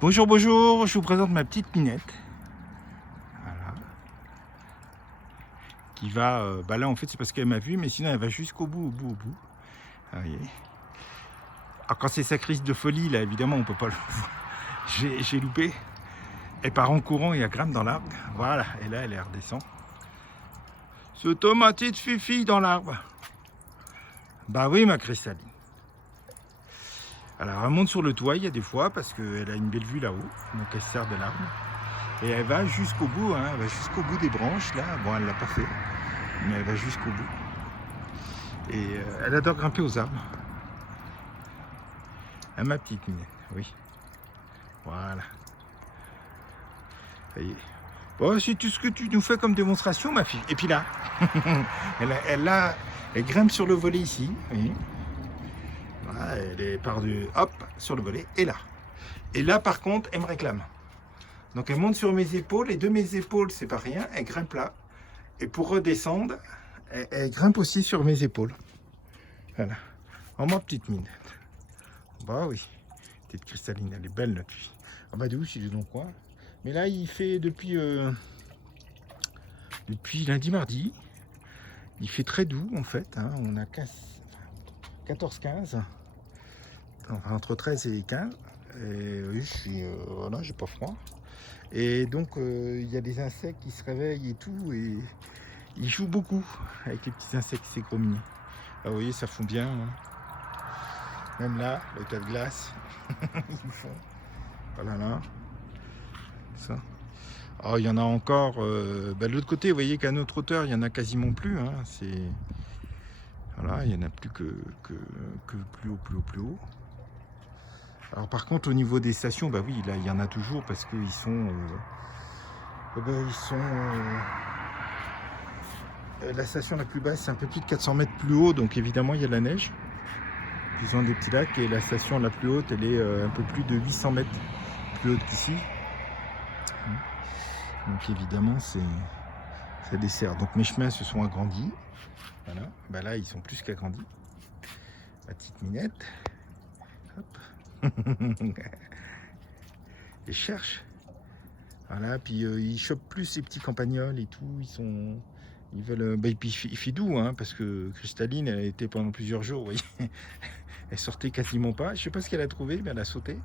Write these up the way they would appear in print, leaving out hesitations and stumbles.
Bonjour, bonjour, je vous présente ma petite Minette. Voilà. Qui va, bah là en fait c'est parce qu'elle m'a vu, mais sinon elle va jusqu'au bout, au bout, au bout. Vous voyez. Alors quand c'est sa crise de folie, là évidemment on peut pas le voir. J'ai loupé. Elle part en courant et elle grimpe dans l'arbre. Voilà, et là elle redescend. Ce tomate de fifi dans l'arbre. Bah oui ma cristalline. Alors elle monte sur le toit, il y a des fois, parce qu'elle a une belle vue là-haut. Donc elle se sert de l'arbre. Et elle va jusqu'au bout, hein, elle va jusqu'au bout des branches là. Bon, elle l'a pas fait, mais elle va jusqu'au bout. Et elle adore grimper aux arbres. À ma petite Minette, oui. Voilà. Ça y est. Bon, c'est tout ce que tu nous fais comme démonstration, ma fille. Et puis là, elle grimpe sur le volet ici. Oui. Voilà, elle est par-dessus, hop, sur le volet. Et là. Et là, par contre, elle me réclame. Donc elle monte sur mes épaules, et de mes épaules, c'est pas rien, elle grimpe là. Et pour redescendre, elle grimpe aussi sur mes épaules. Voilà. Oh ma petite Minette. Bah oui. Petite cristalline, elle est belle notre fille. Ah bah de où, il est donc quoi. Mais là, il fait depuis lundi, mardi. Il fait très doux en fait. Hein. On a 14-15. Enfin, entre 13 et 15. Et oui, je suis. Voilà, j'ai pas froid. Et donc, il y a des insectes qui se réveillent et tout. Et ils jouent beaucoup avec les petits insectes, ces grommiers. Ah, vous voyez, ça fond bien. Hein. Même là, le tas de glace. Ils font. Voilà là. Ça. Oh, il y en a encore. De l'autre côté, vous voyez qu'à notre hauteur, il n'y en a quasiment plus. Hein. Voilà, il n'y en a plus que plus haut, plus haut, plus haut. Alors par contre, au niveau des stations, bah oui, là, il y en a toujours parce qu'ils sont... la station la plus basse, c'est un peu plus de 400 mètres plus haut, donc évidemment, il y a de la neige. Ils ont des petits lacs, et la station la plus haute, elle est un peu plus de 800 mètres plus haute qu'ici. Donc évidemment, ça dessert. Donc mes chemins se sont agrandis. Voilà. Bah là, ils sont plus qu'agrandis. Ma petite Minette. Hop. Et cherche. Voilà. Puis ils chopent plus les petits campagnols et tout. Ils veulent. Bah, et puis il fait doux, hein, parce que Cristalline, elle était pendant plusieurs jours. Vous voyez. Elle sortait quasiment pas. Je sais pas ce qu'elle a trouvé, mais elle a sauté.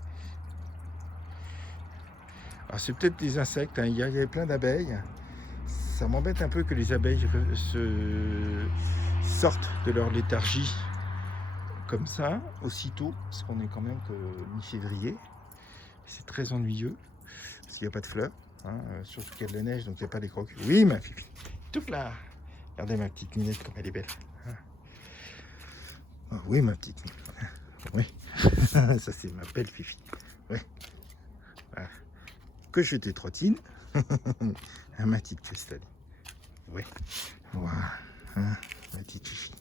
Alors c'est peut-être des insectes. Hein. Il y avait plein d'abeilles. Ça m'embête un peu que les abeilles sortent de leur léthargie comme ça, aussitôt, parce qu'on est quand même que mi-février. C'est très ennuyeux, parce qu'il n'y a pas de fleurs, hein, surtout qu'il y a de la neige, donc il n'y a pas des crocs. Oui, ma fille, tout là. Regardez ma petite Minette, comme elle est belle. Hein. Oh, oui, ma petite Minette. Oui, ça c'est ma belle fifi. Oui. Voilà. Que je te trottine. Ma petite Cristalline. Oui. Voilà. Hein, ma petite fifi.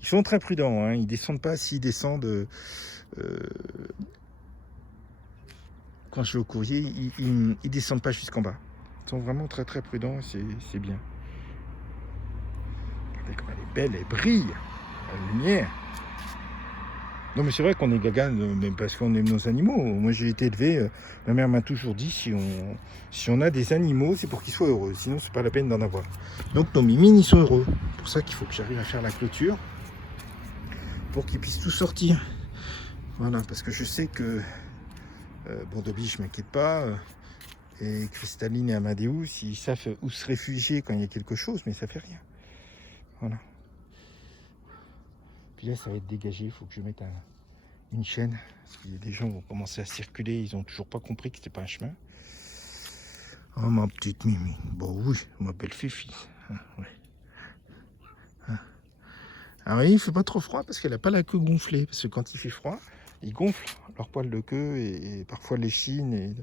Ils sont très prudents, hein. Ils descendent pas. S'ils descendent, quand je vais au courrier, ils descendent pas jusqu'en bas. Ils sont vraiment très très prudents, c'est bien. Regardez comme elle est belle, elle brille, la lumière. Non mais c'est vrai qu'on est gaga, même parce qu'on aime nos animaux. Moi j'ai été élevé, ma mère m'a toujours dit, si on a des animaux, c'est pour qu'ils soient heureux, sinon c'est pas la peine d'en avoir. Donc nos mimines, ils sont heureux. C'est pour ça qu'il faut que j'arrive à faire la clôture, pour qu'ils puissent tout sortir. Voilà, parce que je sais que bon, Dobby, je m'inquiète pas. Et Cristalline et Amadeus, ils savent où se réfugier quand il y a quelque chose, mais ça fait rien. Voilà. Puis là, ça va être dégagé. Il faut que je mette une chaîne. Parce qu'il y a des gens qui vont commencer à circuler. Ils n'ont toujours pas compris que c'était pas un chemin. Oh, ma petite Mimi. Bon, oui, ma belle Fifi. Hein, ouais. Hein. Alors, il ne fait pas trop froid parce qu'elle n'a pas la queue gonflée. Parce que quand il fait froid, ils gonflent leur poil de queue et parfois l'échine et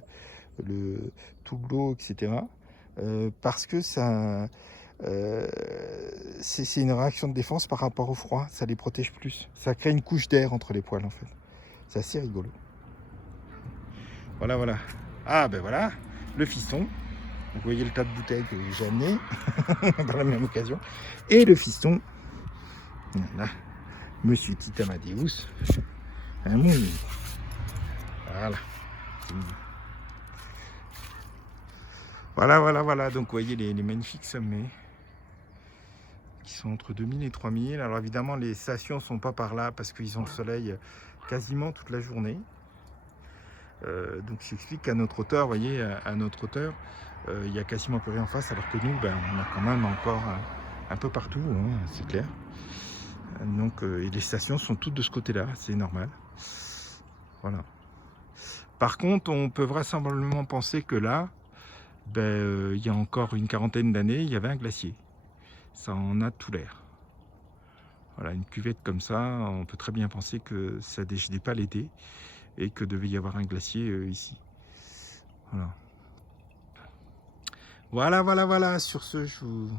tout le dos, etc. Parce que ça, c'est une réaction de défense par rapport au froid. Ça les protège plus. Ça crée une couche d'air entre les poils en fait. C'est assez rigolo. Voilà, voilà. Ah ben voilà, le fiston. Donc, vous voyez le tas de bouteilles que j'ai amené par la même occasion. Et le fiston. Voilà. Monsieur Titamadeus. Un monde. Voilà. Voilà, voilà, voilà. Donc, vous voyez les magnifiques sommets qui sont entre 2000 et 3000. Alors, évidemment, les stations ne sont pas par là parce qu'ils ont le soleil quasiment toute la journée. Donc, j'explique qu'à notre hauteur, vous voyez, à notre hauteur, il n'y a quasiment plus rien en face, alors que nous, ben, on a quand même encore un peu partout, hein, c'est clair. Donc, et les stations sont toutes de ce côté-là, c'est normal. Voilà. Par contre, on peut vraisemblablement penser que là, ben, il y a encore une quarantaine d'années, il y avait un glacier. Ça en a tout l'air. Voilà, une cuvette comme ça, on peut très bien penser que ça ne dégelait pas l'été et que devait y avoir un glacier ici. Voilà. Voilà, voilà, voilà. Sur ce, je vous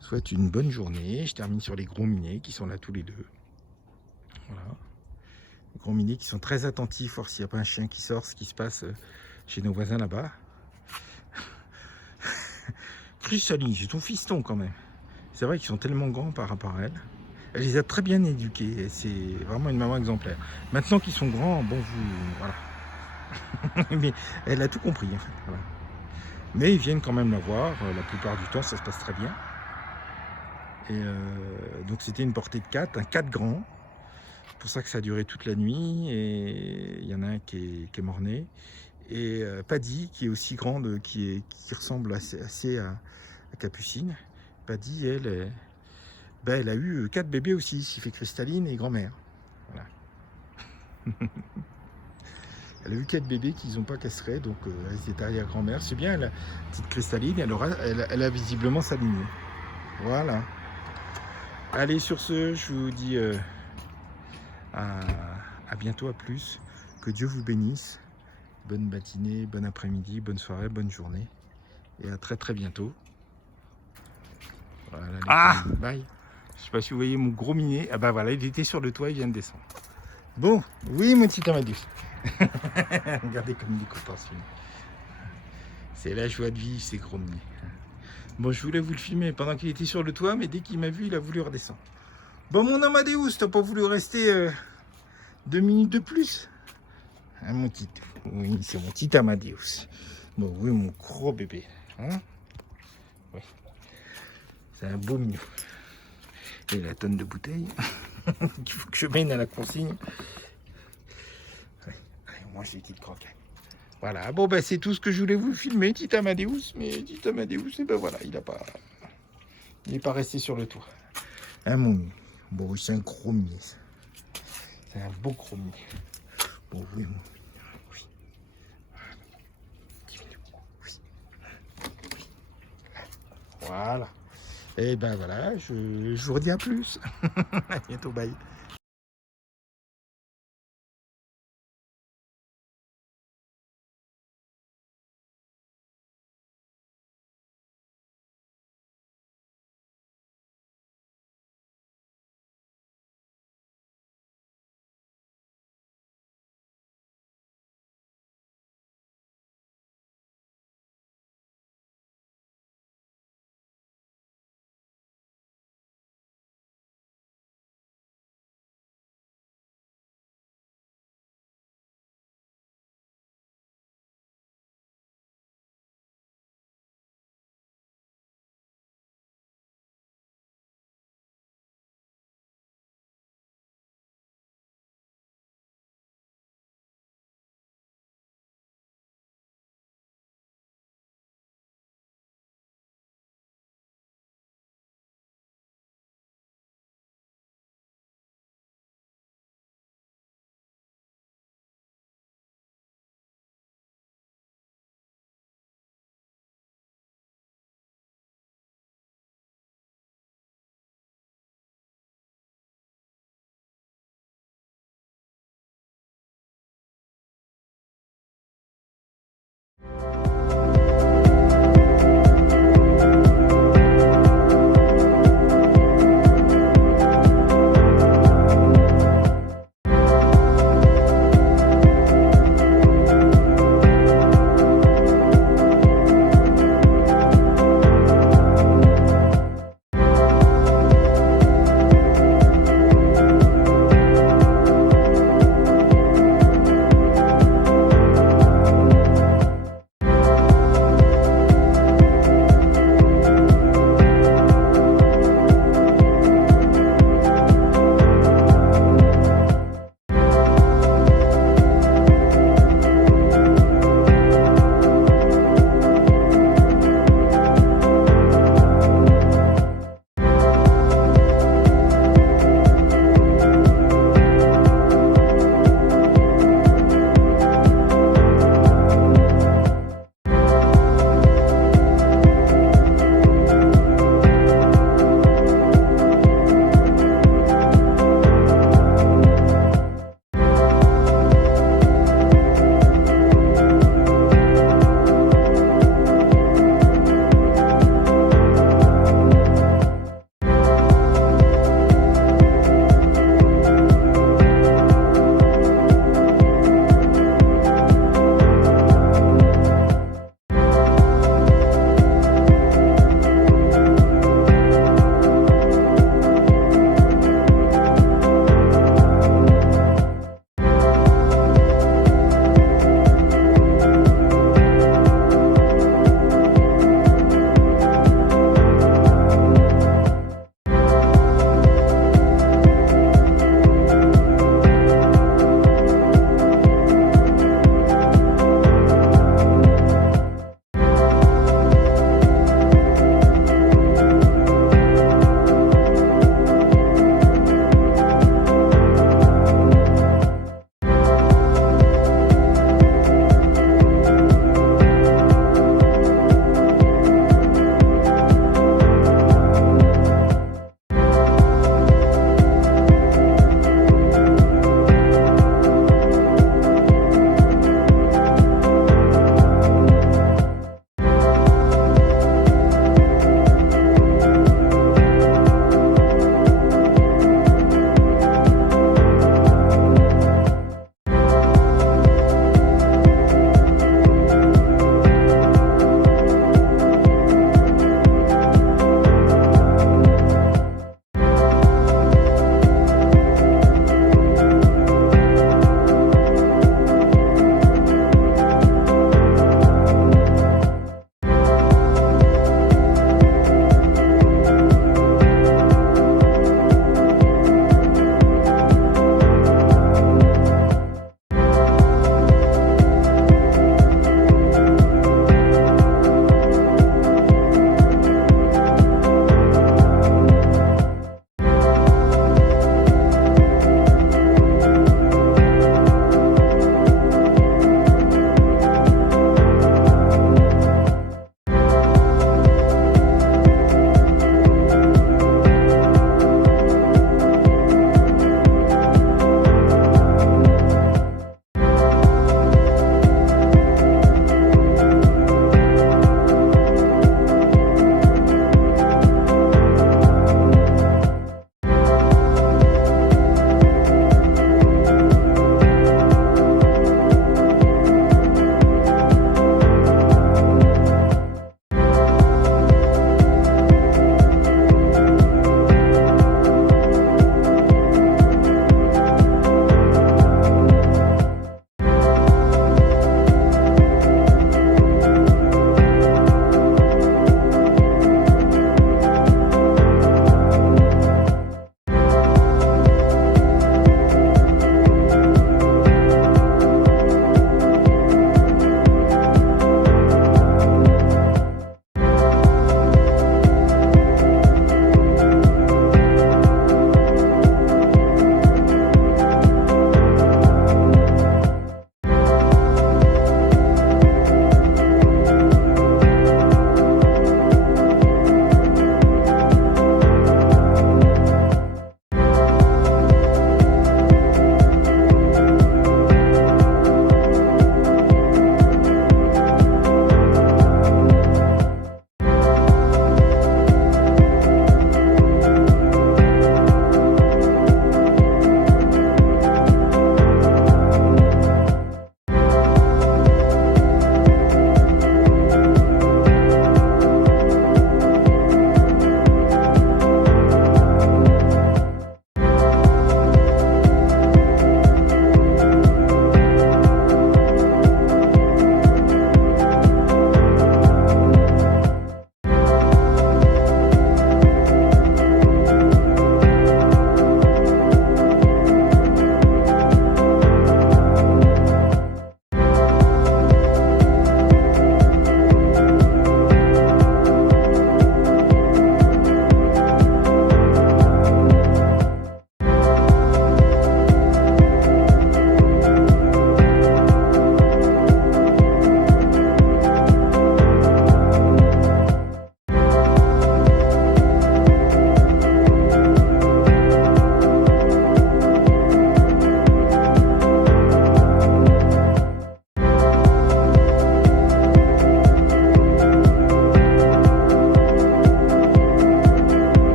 souhaite une bonne journée. Je termine sur les gros minets qui sont là tous les deux. Voilà. Les gros minets qui sont très attentifs, voir s'il n'y a pas un chien qui sort, ce qui se passe chez nos voisins là-bas. Crustaline, c'est ton fiston quand même. C'est vrai qu'ils sont tellement grands par rapport à elle. Elle les a très bien éduqués. C'est vraiment une maman exemplaire. Maintenant qu'ils sont grands, bon, voilà. Mais elle a tout compris en fait. Voilà. Mais ils viennent quand même la voir. La plupart du temps, ça se passe très bien. Et donc c'était une portée de 4, un 4 grand. C'est pour ça que ça a duré toute la nuit. Et il y en a un qui est mort-né. Et Paddy, qui est aussi grande, qui ressemble assez à Capucine. Paddy, elle, ben, elle a eu 4 bébés aussi. Il fait Cristalline et grand-mère. Voilà. Elle a eu 4 bébés qu'ils n'ont pas castrés, donc elle était arrière-grand-mère. C'est bien, la petite Cristalline, elle a visiblement sa lignée. Voilà. Allez, sur ce, je vous dis à bientôt, à plus. Que Dieu vous bénisse. Bonne matinée, bon après-midi, bonne soirée, bonne journée. Et à très très bientôt. Voilà, ah, bye. Je sais pas si vous voyez mon gros minet. Ah bah voilà, il était sur le toit, il vient de descendre. Bon, oui mon petit Amadeus. Regardez comme il est content celui-là. C'est la joie de vivre ces gros minets. Bon, je voulais vous le filmer pendant qu'il était sur le toit, mais dès qu'il m'a vu, il a voulu redescendre. Bon, mon Amadeus, t'as pas voulu rester 2 minutes de plus? Hein, mon petit... Oui, c'est mon petit Amadeus. Bon, oui, mon gros bébé. Hein, oui. C'est un beau minou. Et la tonne de bouteilles qu'il faut que je mène à la consigne. Ouais. Allez, moi, j'ai des petites croquettes. Voilà, bon, ben, c'est tout ce que je voulais vous filmer, petit Amadeus. Mais petit Amadeus, et ben voilà, il n'est pas resté sur le toit. Hein, mon minou. Bon, c'est un gros minet, ça. C'est un beau gros minet. Bon, oui, mon... Oui. Oui. Oui. Voilà. Et ben voilà, je vous redis à plus. À bientôt, bye.